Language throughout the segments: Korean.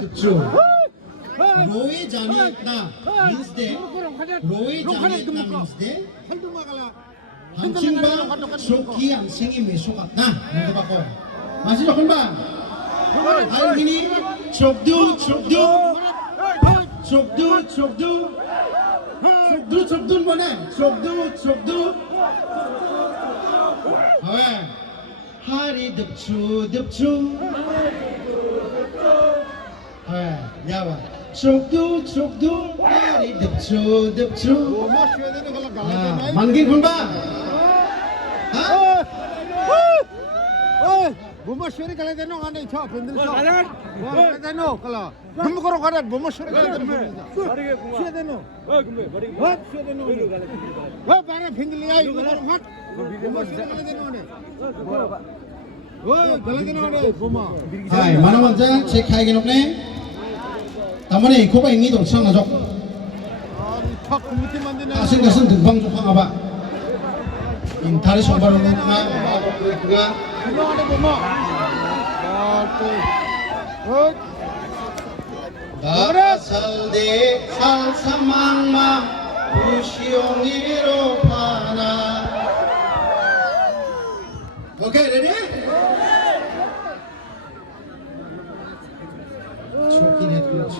듭주 로에 자니까 means 데 로에 자니까 means 데 함칭바 쇼키 함칭이 메쇼갔나 뭔가 맛이 조금만 알기니 족두 뭐네 족두 왜 하리 듭주 왜 야와 족두 하리 듭주 만기 군바 Buma shuri kala deno ane cha pendil cha. Kala deno kala. Buma koro kala buma shuri kala deno. Shuri deno. What shuri deno? What bara pendil ay koro hat. Buma shuri kala deno ane. Oh kala deno ane buma. Hai mana manja cek hai genok ne. Tamane ko ba ingi dong sang ajok. Thak kumiti mandi na. Asing kasing dumbang jokang aba. Intari sombaru nga nga. Deno ane buma. Salde salsamangma usiongiro pana. Okay, ready? Choking it with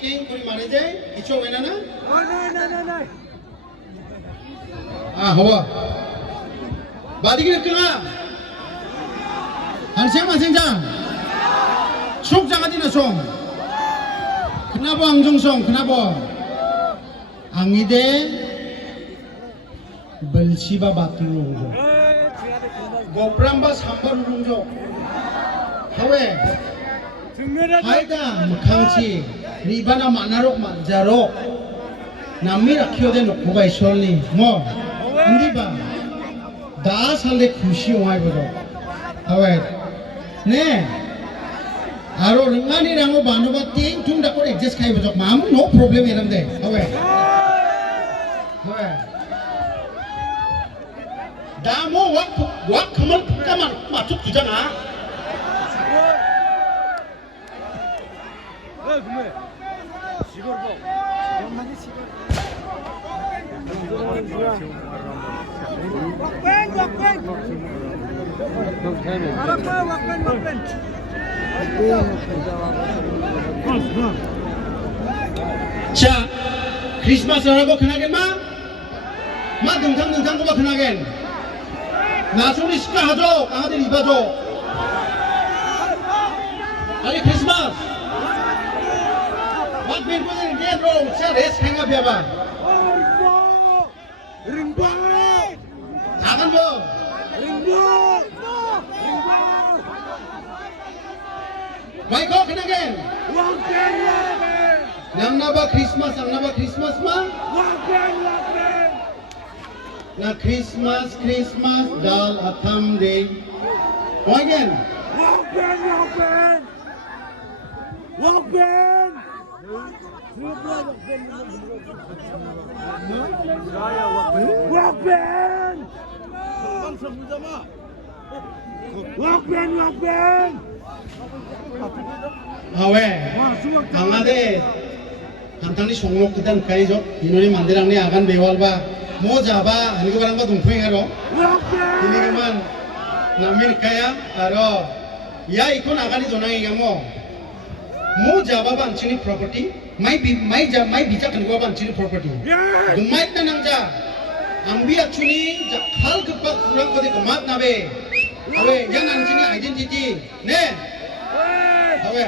king kuri mane jai icho wena na hawa badigi rekna hanseng maseng jang sok jangan dina song kenapa angjong song kenapa angide belsiba baking rongjo gopramba sambar rongjo hawe haida mukangchi ribana manarok manjarok nami rakhiode nokhoba isolni mo indiba da sale khushi ongai bodo hawe ne aro ringani rango banoba ting tung da kore adjust khai bojok mam no problem eram de hawe hawe da mo wak khamal kaman machuk tujana 자, 크리스마스라고 그나겐 마 등탕 거봐 그나겐 나중에 식가 하죠 강아들 입어줘 아니 크리스마스 막 빈분은 게로 자 레스 행합해봐 작은 뭐 마이커 그나겐 남나바 크리스마스 남나바 크리스마스 나 크리스마스 달 아탐데 와겐 하웨 강아데 한탄이 송록 그단 가이죠 이노리 만들랑니 아간 배월바 뭐 잡아 아니고 바람바 동풍이하러 이니가만 남민 가야 알어 야 이건 아간이 전화기가 뭐 잡아 반치니 프로퍼티 마이 비자 간고 반치니 프로퍼티 dumai tanangja ambi achuni hal kepak kurang kode kemat nabe awe yang anjini identity ne awe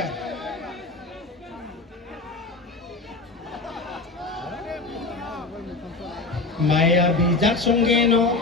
maya bijak songgeno